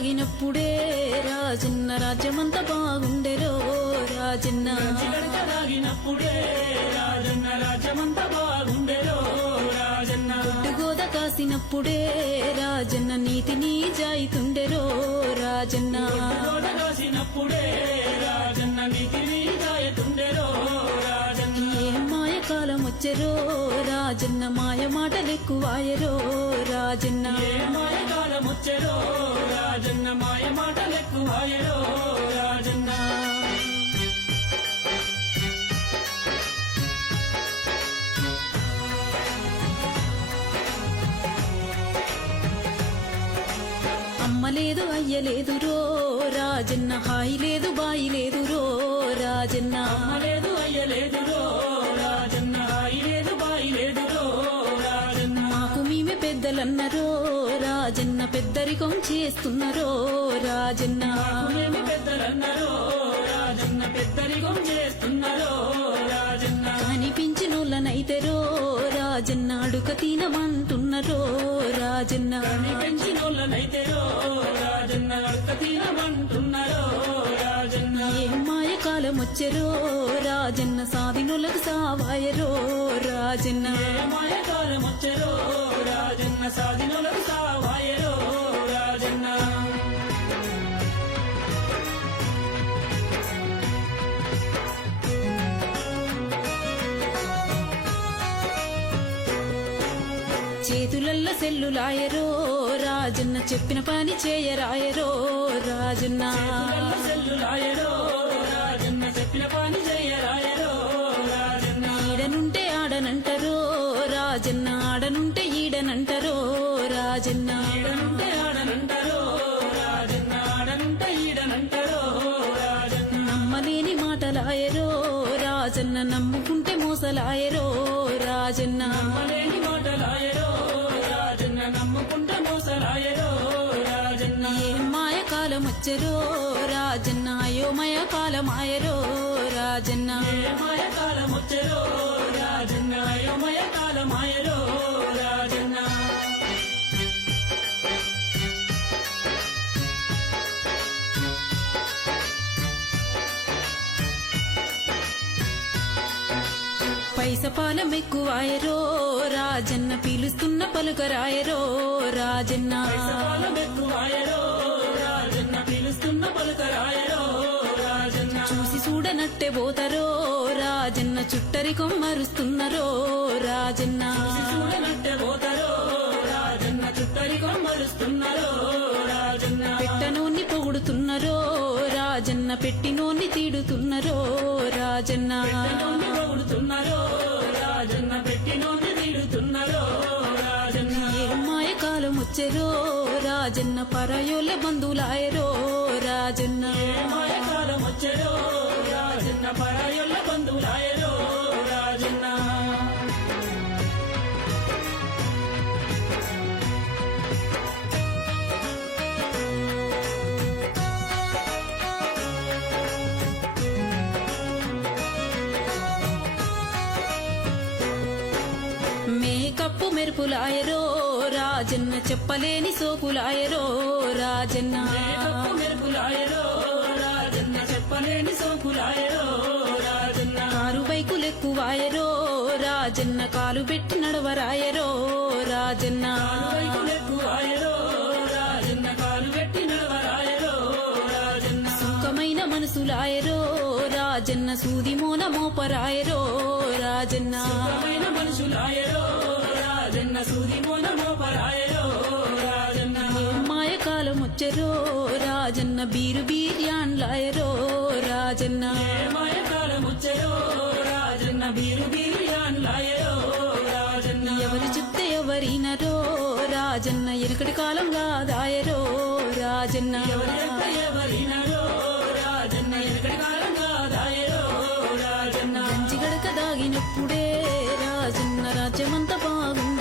దాగినప్పుడే రాజన్న రాజ్యమంతా బాగుండెరో రాజన్న గడక దాగినప్పుడే రాజన్న రాజ్యమంతా బాగుండెరో రాజన్న గోద కాసినప్పుడే రాజన్న నీతి నిజాయితుండెరో రాజన్న గోడ కాసినప్పుడే రాజన్న నీతి నిజాయితుండెరో రాజన్న ఏం మాయ కాలం వచ్చెరో రాజన్న మాయ మాటలెక్కువాయరో రాజన్న ఏ మాయకాలం వచ్చెరో రాజన్న మాయ మాటలెక్కువాయరో రాజన్న అమ్మ లేదు అయ్య లేదురో రాజన్న హాయి లేదు బాయి లేదురో రాజన్న అమ్మ లేదు అయ్య లేదురో రాజన్న హాయి లేదు బాయి లేదురో రాజన్న మాకు మేమే పెద్దలన్నరో రాజన్న పెద్దరికం చేస్తున్నారో రాజన్న మేమి పెద్దలన్నారో రాజన్న పెద్దరికం చేస్తున్నారో రాజన్న కనిపించినోళ్ళనైతేరో రాజన్న అడుక తినమంటున్నారో రాజన్న పెంచినోళ్ళనైతేరో రాజన్న అడక తినమంటున్నారో రాజన్న ఏం మాయ కాలం వచ్చెరో రాజన్న సాధినులకు సావాయరో రాజన్న ఏ మాయకాలం వచ్చెరో రాజన్న సాధినులకు సావాయరో రాజన్న చేతులల్ల సెల్లులాయరో రాజన్న చెప్పిన పని చేయరాయరో రాజన్న చేతులల్ల సెల్లులాయరో రాజన్న చెప్పిన పని చేయరాయరో రాజన్న ఈడనుంటే ఆడనంటరో రాజన్న ఆడనుంటే ఈడనంటరో రాజన్న ఈడనుంటే ఆడనంటారో రాజన్న ఆడనుంటే ఈడనంటారో రాజన్న నమ్మలేని మాటలాయరో రాజన్న నమ్ముకుంటే మోసలాయరో రాజన్న నమ్మలేని మాటలాయరో రాజన్న నమ్ముకుంటే మోసలాయరో రాజన్న ఏం మాయ కాలం వచ్చరో రాజన్న అయోమయ కాలమాయరో రాజన్న ఏ మాయకాలం వచ్చెరో రాజన్న అయోమయ కాలమాయరో రాజన్న పైసపాలం ఎక్కువాయరో రాజన్న పీలుస్తున్న పలుకరాయరో రాజన్న పైసపాలం ఎక్కువాయరో రాజన్న పిలుస్తున్న పలుకరాయరో రాజన్న చూసి చూడనట్టే పోతారో రాజన్న చుట్టరికం మరుస్తున్నారో రాజన్న చూడనట్టే పోతారో రాజన్న చుట్టరికం మరుస్తున్నారో రాజన్న పెట్టనోన్ని పొగుడుతున్నారో రాజన్న పెట్టినోన్ని తీడుతున్నారో రాజన్న పెట్టినోన్ని పొగుడుతున్నారో రాజన్న పెట్టినోన్ని తీడుతున్నారో రాజన్న ఏం మాయ కాలం వచ్చెరో రాజన్న పరాయోళ్ళ బంధువులాయరో రాజన్న ఏ మాయకాలం వచ్చెరో రాజన్న పరాయొల్ల బంధువులాయరో రాజన్న మేకప్పు మెరుపులాయరో రాజన్న చెప్పలేని సోకులాయరో రాజన్న మేకప్పు మెరుపులాయరో రాజన్న చెప్పలేని సోకులాయరో రాజన్న కారు బైకులెక్కువాయరో రాజన్న కాలు పెట్టి నడవరాయరో రాజన్న వైకులెక్కువాయరో రాజన్న కాలు పెట్టి నడవరాయరో రాజన్న సుఖమైన మనసులాయరో రాజన్న సూది మోన మోపరాయరో రాజన్న సుఖమైన మనుషులాయరో రాజన్న సూది మోన మోపరాయరో రాజన్న మాయ కాలం వచ్చరో రాజన్న బీరు బీర్యాన్లాయరో రాజన్న ఏ మాయకాలం వచ్చెరో రాజన్న బీరు బీర్యాన్లాయరో రాజన్న ఎవరు చెప్తే ఎవరినరో రాజన్న ఎనకటి కాలం కాదాయరో రాజన్న ఎవరినరో రాజన్న ఎనకటి కాలం కాదాయరో రాజన్న గంజి గడక దాగినప్పుడే రాజన్న రాజ్యమంతా బాగుంది